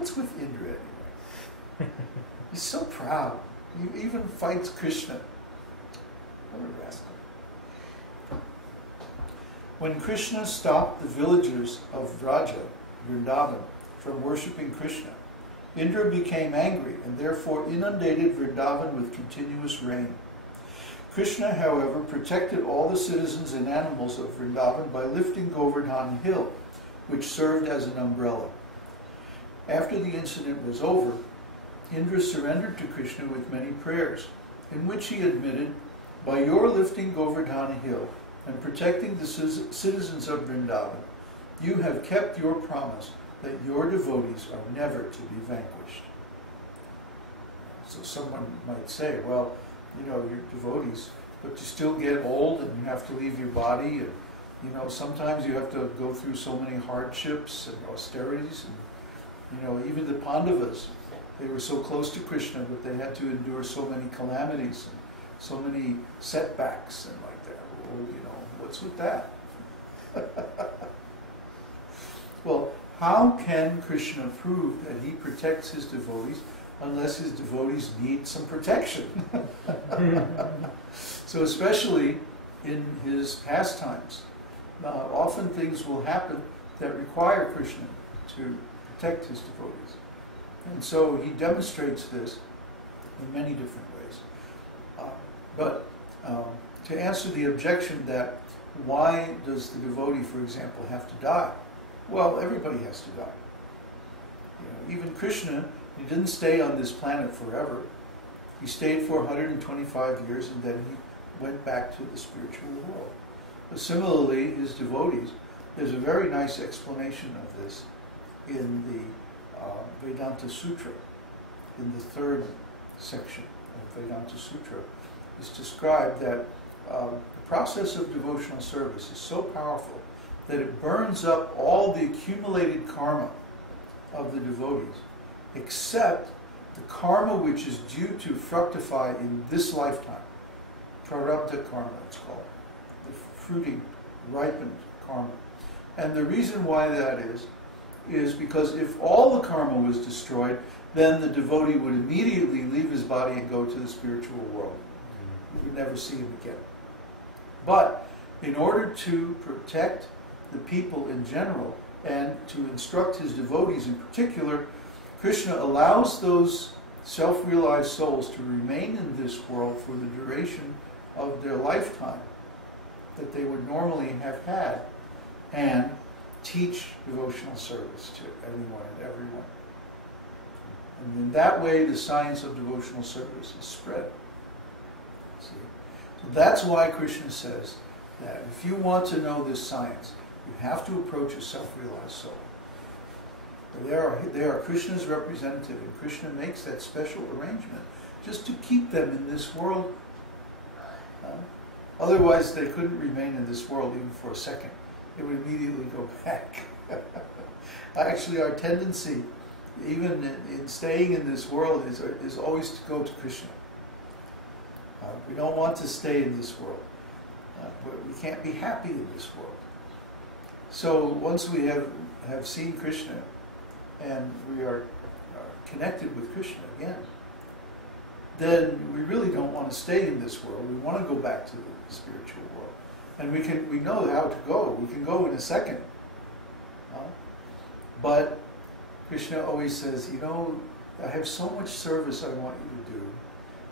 What's with Indra anyway? He's so proud. He even fights Krishna. What a rascal. When Krishna stopped the villagers of Vraja, Vrindavan, from worshipping Krishna, Indra became angry and therefore inundated Vrindavan with continuous rain. Krishna, however, protected all the citizens and animals of Vrindavan by lifting Govardhan Hill, which served as an umbrella. After the incident was over, Indra surrendered to Krishna with many prayers, in which he admitted, by your lifting Govardhan Hill and protecting the citizens of Vrindavan, you have kept your promise that your devotees are never to be vanquished. So someone might say, well, you know, you're devotees, but you still get old and you have to leave your body, and you know, sometimes you have to go through so many hardships and austerities, and you know, even the Pandavas, they were so close to Krishna, but they had to endure so many calamities and so many setbacks and like that. Well, you know, what's with that? Well, how can Krishna prove that he protects his devotees unless his devotees need some protection? So especially in his pastimes, often things will happen that require Krishna to protect his devotees. And so he demonstrates this in many different ways. But to answer the objection that why does the devotee, for example, have to die? Well, everybody has to die. You know, even Krishna, he didn't stay on this planet forever. He stayed for 125 years and then he went back to the spiritual world. But similarly, his devotees, there's a very nice explanation of this in the Vedānta-sūtra, in the third section of Vedānta-sūtra. It's described that the process of devotional service is so powerful that it burns up all the accumulated karma of the devotees, except the karma which is due to fructify in this lifetime. Prarabdha karma, it's called. The fruiting, ripened karma. And the reason why that is because if all the karma was destroyed, then the devotee would immediately leave his body and go to the spiritual world. We would never see him again. But in order to protect the people in general and to instruct his devotees in particular, Krishna allows those self-realized souls to remain in this world for the duration of their lifetime that they would normally have had, and teach devotional service to anyone and everyone. And in that way, the science of devotional service is spread. See? So that's why Krishna says that if you want to know this science, you have to approach a self-realized soul. They are Krishna's representative, and Krishna makes that special arrangement just to keep them in this world. Otherwise, they couldn't remain in this world even for a second. They would immediately go back. Actually, our tendency, even in staying in this world, is always to go to Krishna. We don't want to stay in this world. But we can't be happy in this world. So once we have seen Krishna and we are connected with Krishna again, then we really don't want to stay in this world. We want to go back to the spiritual world. And we know how to go. We can go in a second. But Krishna always says, you know, I have so much service I want you to do.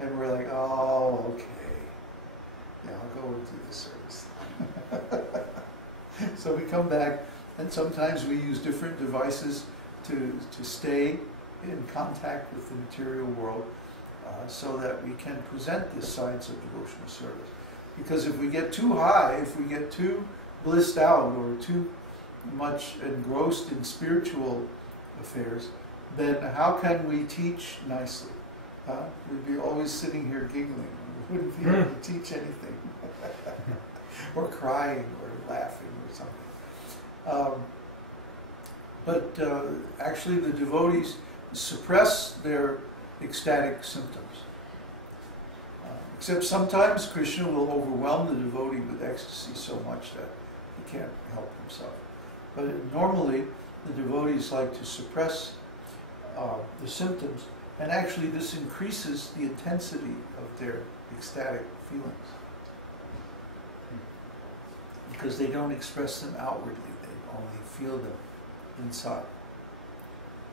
And we're like, oh, okay. Yeah, I'll go and do the service. So we come back, and sometimes we use different devices to stay in contact with the material world so that we can present this science of devotional service. Because if we get too high, if we get too blissed out or too much engrossed in spiritual affairs, then how can we teach nicely? We'd be always sitting here giggling. We wouldn't be able to teach anything. Or crying or laughing or something. But actually the devotees suppress their ecstatic symptoms. Except sometimes Krishna will overwhelm the devotee with ecstasy so much that he can't help himself. But normally the devotees like to suppress the symptoms, and actually this increases the intensity of their ecstatic feelings. Because they don't express them outwardly, they only feel them inside.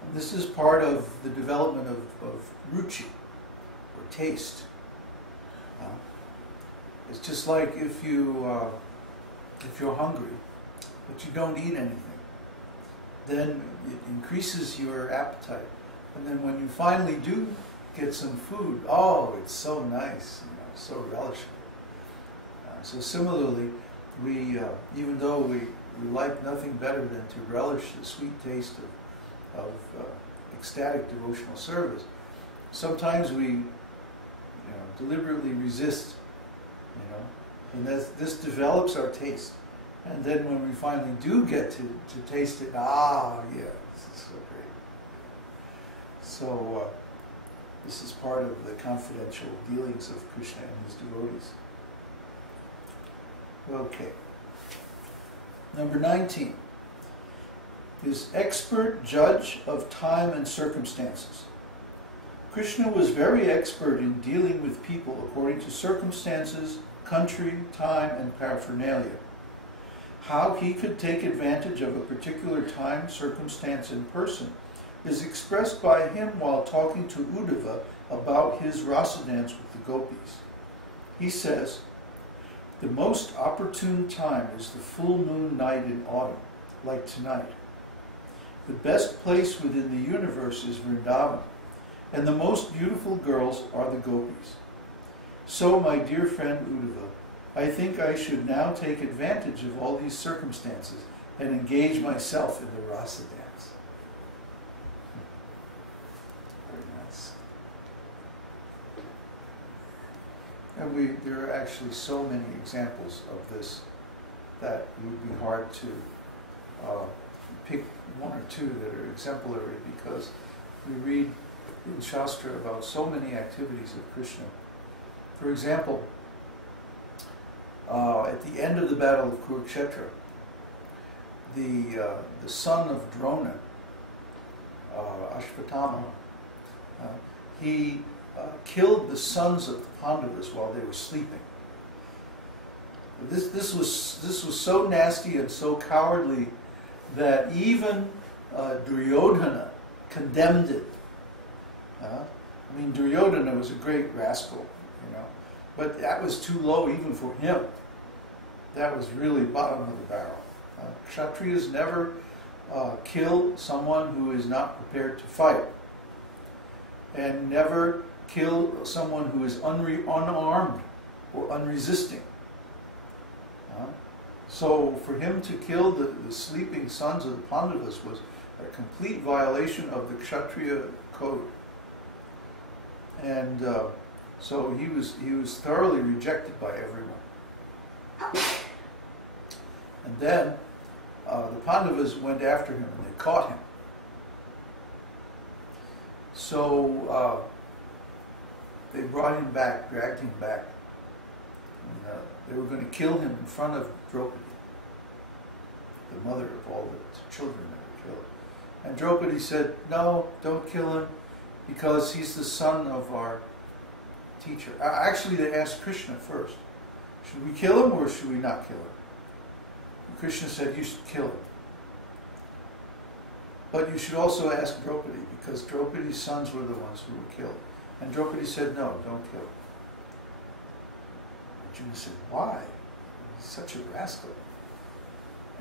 And this is part of the development of ruchi, or taste. It's just like if you're hungry, but you don't eat anything, then it increases your appetite. And then when you finally do get some food, oh, it's so nice, so relishable. So similarly, we, even though we like nothing better than to relish the sweet taste of ecstatic devotional service, sometimes we deliberately resist, and this develops our taste. And then when we finally do get to taste it, yeah, this is so great. So this is part of the confidential dealings of Krishna and his devotees. Okay. Number 19 is expert judge of time and circumstances. Krishna was very expert in dealing with people according to circumstances, country, time, and paraphernalia. How he could take advantage of a particular time, circumstance, and person is expressed by him while talking to Uddhava about his rasa dance with the gopis. He says, "The most opportune time is the full moon night in autumn, like tonight. The best place within the universe is Vrindavan, and the most beautiful girls are the gopis. So, my dear friend Uddhava, I think I should now take advantage of all these circumstances and engage myself in the rasa dance." Very nice. And there are actually so many examples of this that it would be hard to pick one or two that are exemplary, because we read in Shastra about so many activities of Krishna. For example, at the end of the battle of Kurukshetra, the son of Drona, Ashvatthama, he killed the sons of the Pandavas while they were sleeping. This was so nasty and so cowardly that even Duryodhana condemned it. Duryodhana was a great rascal, but that was too low even for him. That was really bottom of the barrel. Kshatriyas never kill someone who is not prepared to fight, and never kill someone who is unarmed or unresisting. So for him to kill the sleeping sons of the Pandavas was a complete violation of the Kshatriya code. And so he was thoroughly rejected by everyone. And then the Pandavas went after him and they caught him. So they brought him back, dragged him back. And, they were going to kill him in front of Draupadi, the mother of all the children that were killed. And Draupadi said, "No, don't kill him, because he's the son of our teacher." Actually, they asked Krishna first, "Should we kill him or should we not kill him?" And Krishna said, "You should kill him. But you should also ask Draupadi, because Draupadi's sons were the ones who were killed." And Draupadi said, "No, don't kill him." Arjuna said, "Why? He's such a rascal."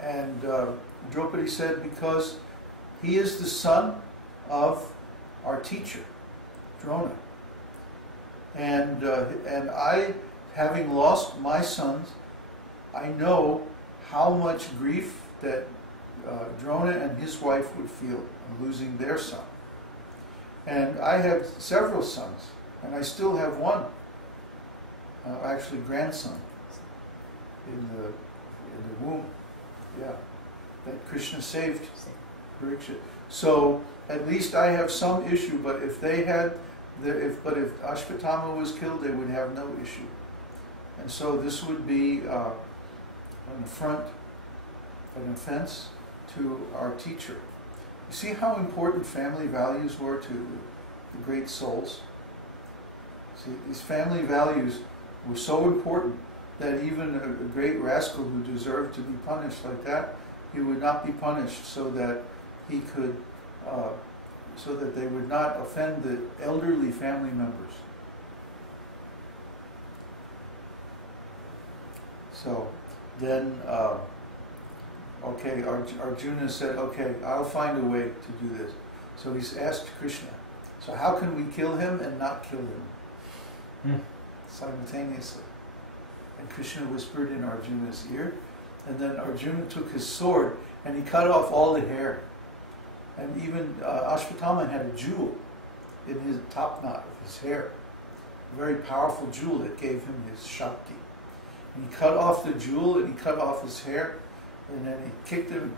And Draupadi said, "Because he is the son of our teacher, Drona. And I, having lost my sons, I know how much grief that Drona and his wife would feel in losing their son. And I have several sons, and I still have one, actually grandson, in the womb, that Krishna saved Parikshit. So at least I have some issue, but if Ashvatthama was killed, they would have no issue. And so this would be an affront, an offense to our teacher. You see how important family values were to the great souls? See, these family values were so important that even a great rascal who deserved to be punished like that, he would not be punished so that he could, so that they would not offend the elderly family members. So then, okay, Arjuna said, okay, I'll find a way to do this. So he's asked Krishna, so how can we kill him and not kill him? Simultaneously. And Krishna whispered in Arjuna's ear, and then Arjuna took his sword and he cut off all the hair. And even Ashwatthama had a jewel in his top knot of his hair, a very powerful jewel that gave him his Shakti. And he cut off the jewel and he cut off his hair, and then he kicked him,